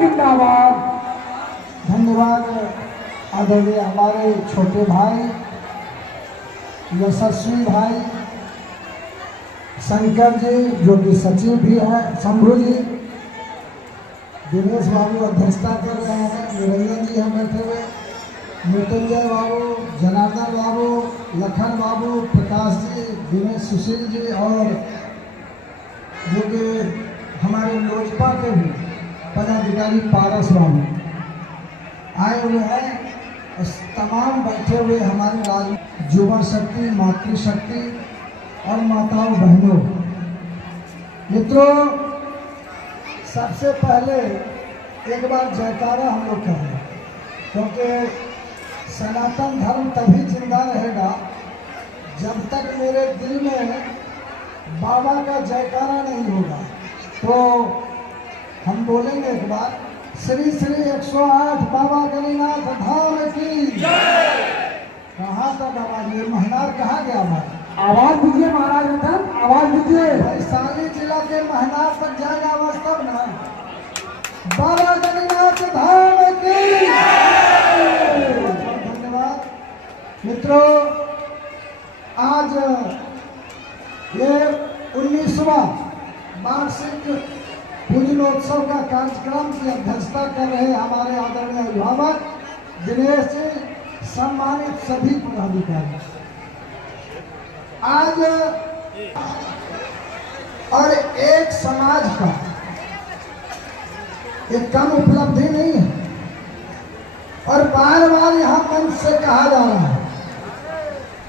जिंदाबाद। धन्यवाद आदरणीय हमारे छोटे भाई यशस्वी भाई शंकर जी जो कि सचिव भी हैं, शंभू जी, दिनेश बाबू अध्यक्षता कर रहे हैं, निरंजन जी हैं बैठे हुए, मृत्युंजय बाबू, जनार्दन बाबू, लखन बाबू, प्रकाश जी, दिनेश सुशील जी और जो कि हमारे लोजपा के भी पदाधिकारी पारस बाबू आए हुए हैं। तमाम बैठे हुए हमारे राज युवा शक्ति, मातृशक्ति और माताओं बहनों, मित्रों, सबसे पहले एक बार जयकारा हम लोग करें, क्योंकि सनातन धर्म तभी जिंदा रहेगा जब तक मेरे दिल में बाबा का जयकारा नहीं होगा। तो हम बोलेंगे एक बार, श्री श्री 108 बाबा गणिनाथ धाम की जय। कहाँ तक आवाज, ये महनार कहाँ गया भाई? आवाज दीजिए महाराज, आवाज दीजिए। वैशाली जिला के महनार तक जाएगा आवाज तब ना। बाबा गणिनाथ धाम की जय। धन्यवाद मित्रों, आज ये 19वां वार्षिक पूजनोत्सव का कार्यक्रम की अध्यक्षता कर रहे हमारे आदरणीय अभिभावक दिनेश जी, सम्मानित सभी पदाधिकारी। आज और एक समाज का एक कम उपलब्धि नहीं है, और बार बार यहाँ मंच से कहा जा रहा है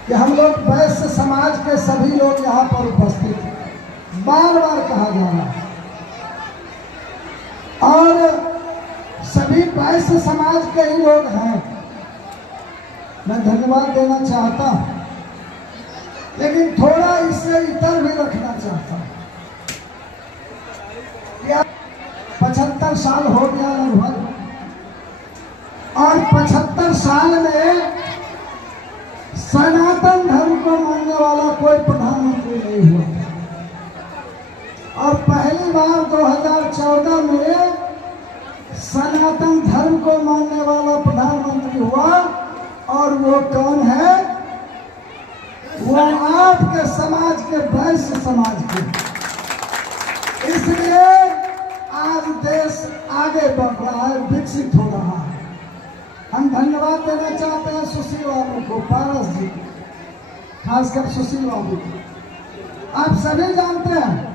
कि हम लोग वैश्य समाज के सभी लोग यहाँ पर उपस्थित हैं, बार बार कहा जा रहा है, और सभी वैश्य समाज के ही लोग हैं। मैं धन्यवाद देना चाहता हूँ, लेकिन थोड़ा इससे इतर भी रखना चाहता हूँ। 75 साल हो गया लगभग, और 75 साल में सनातन धर्म को मानने वाला कोई प्रधानमंत्री नहीं हुआ, और पहली बार 2014 में सनातन धर्म को मानने वाला प्रधानमंत्री हुआ, और वो कौन है? वो आपके समाज के, वैश्य समाज के। इसलिए आज देश आगे बढ़ रहा है, विकसित हो रहा है। हम धन्यवाद देना चाहते हैं सुशील बाबू को, पारस जी, खासकर सुशील बाबू को। आप सभी जानते हैं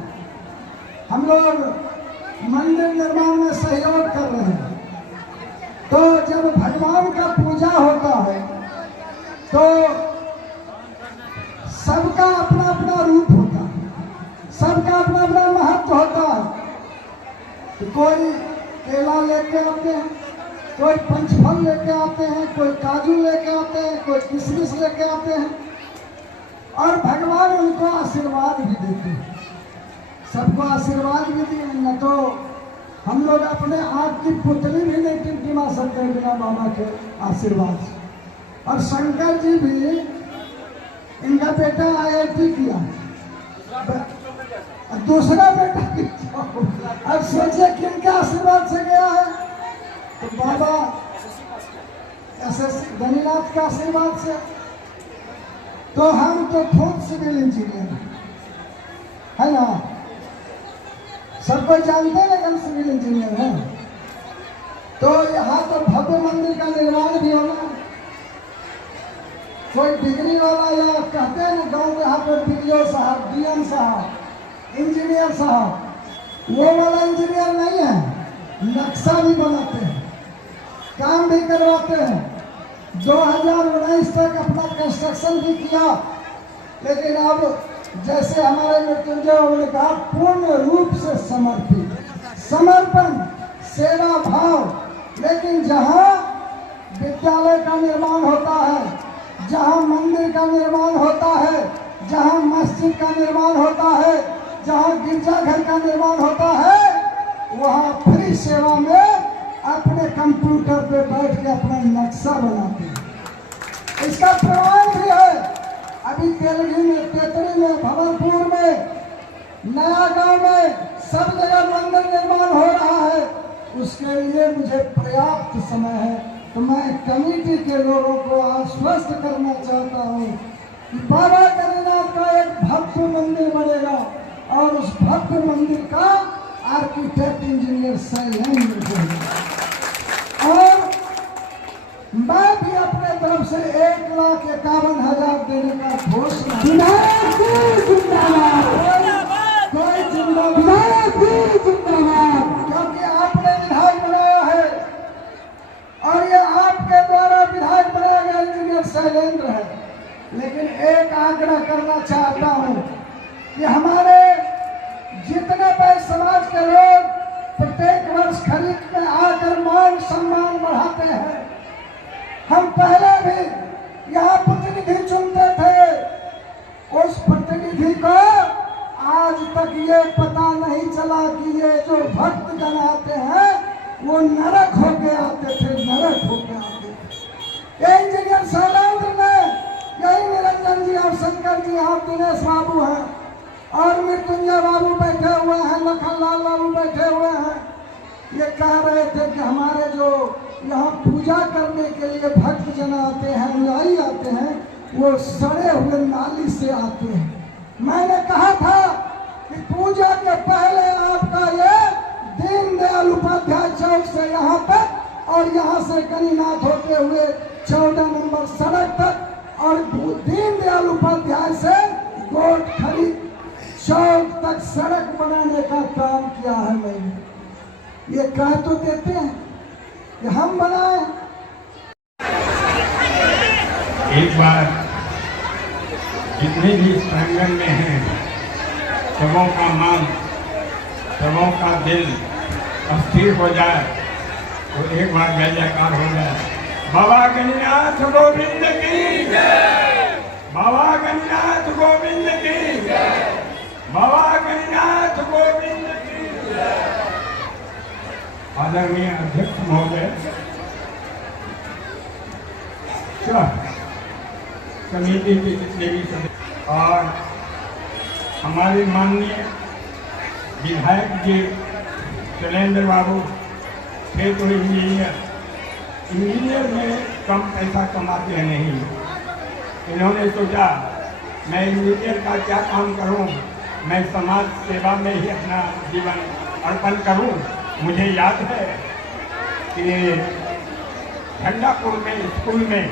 हम लोग मंदिर निर्माण में सहयोग कर रहे हैं, तो जब भगवान का पूजा होता है तो सबका अपना अपना रूप होता है, सबका अपना अपना महत्व होता है। कोई केला लेके आते हैं, कोई पंचफल लेके आते हैं, कोई काजू लेके आते हैं, कोई किशमिश लेके आते हैं, और भगवान उनको आशीर्वाद भी देते हैं। सबको आशीर्वाद भी दिए, न तो हम लोग अपने आप की पुतली भी नहीं टिमटिमा सकते बिना बाबा के आशीर्वाद से। और शंकर जी भी, इनका बेटा IIT किया, दूसरा बेटा भी, अब सोचिए किनके आशीर्वाद से गया है? तो बाबा SSC गणिनाथ का आशीर्वाद से। तो हम तो खुद सिविल इंजीनियर है ना, सबको जानते हैं, लेकिन सिविल इंजीनियर है। तो यहाँ तो भव्य मंदिर का निर्माण भी होना, कोई डिग्री वाला, या कहते हैं ना गाँव में यहाँ पर DO साहब, DM साहब, इंजीनियर साहब, वो वाला इंजीनियर नहीं है, नक्शा भी बनाते हैं, काम भी करवाते हैं। 2019 तक अपना कंस्ट्रक्शन भी किया, लेकिन अब जैसे हमारे मृत्युंजय ने कहा, पूर्ण रूप से समर्पित, समर्पण, सेवा भाव। लेकिन जहाँ विद्यालय का निर्माण होता है, जहाँ मंदिर का निर्माण होता है, जहाँ मस्जिद का निर्माण होता है, जहाँ गिरजाघर का निर्माण होता है, वहाँ फ्री सेवा में अपने कंप्यूटर पे बैठ के अपना नक्शा बनाते हैं। इसका प्रमाण भी है। अभी तेलगी में, तेतरी में, भवनपुर में, नया गांव में, सब जगह लिए मुझे पर्याप्त समय है, तो मैं कमेटी के लोगों को आश्वस्त करना चाहता हूँ कि बाबा गणनाथ का एक भव्य मंदिर बनेगा और उस भव्य मंदिर का आर्किटेक्ट इंजीनियर शैलेंद्र होगा। और मैं भी अपने तरफ से 1,51,000 देने का घोषणा। कोई जिंदाबाद, क्योंकि आपने विधायक बनाया है और ये आपके द्वारा विधायक बनाया गया इंजीनियर शैलेंद्र है। लेकिन एक आग्रह करना चाहता हूँ कि हमारे जितने भी समाज के लोग प्रत्येक वर्ष खरीद में आकर मान सम्मान बढ़ाते हैं, हम पहले भी यहाँ प्रतिनिधि चुनते थे। उस प्रतिनिधि को आज तक ये पता नहीं चला कि ये जो भक्तगण आते हैं वो नरक होके आते थे, नरक होके आते थे। ये इंजीनियर शैलेंद्र ने, यही निरंजन जी और शंकर जी, यहाँ दिनेश बाबू हैं और मृत्युंजय बाबू बैठे हुए हैं, लखनलाल बाबू बैठे हुए हैं। ये कह रहे थे कि हमारे जो यहाँ पूजा करने के लिए भक्त जन आते हैं, अनुयायी आते हैं, वो सड़े हुए नाली से आते हैं। मैंने कहा था कि पूजा के पहले आपका ये दीनदयाल उपाध्याय चौक से यहाँ तक और यहाँ से गणिनाथ होते हुए 14 नंबर सड़क तक और दीनदयाल उपाध्याय से गोटखरी चौक तक सड़क बनाने का काम किया है मैंने। ये कह तो देते हैं कि हम बनाए। एक बार जितने भी इस प्रांगण में हैं, सबों का मन, सबों का दिल अस्थिर हो जाए तो एक बार जय जयकार हो जाए। बाबा गणनाथ गोविंद की जय, बाबा गणनाथ गोविंद की जय, बाबा गणनाथ गोविंद की जय। आदरणीय अध्यक्ष महोदय, समिति के जितने भी सदस्य और हमारे माननीय विधायक जी शैलेंद्र बाबू थे तो इंजीनियर में कम पैसा कमाते नहीं। इन्होंने सोचा मैं इंजीनियर का क्या काम करूं, मैं समाज सेवा में ही अपना जीवन अर्पण करूं। मुझे याद है कि झंडापुर में स्कूल में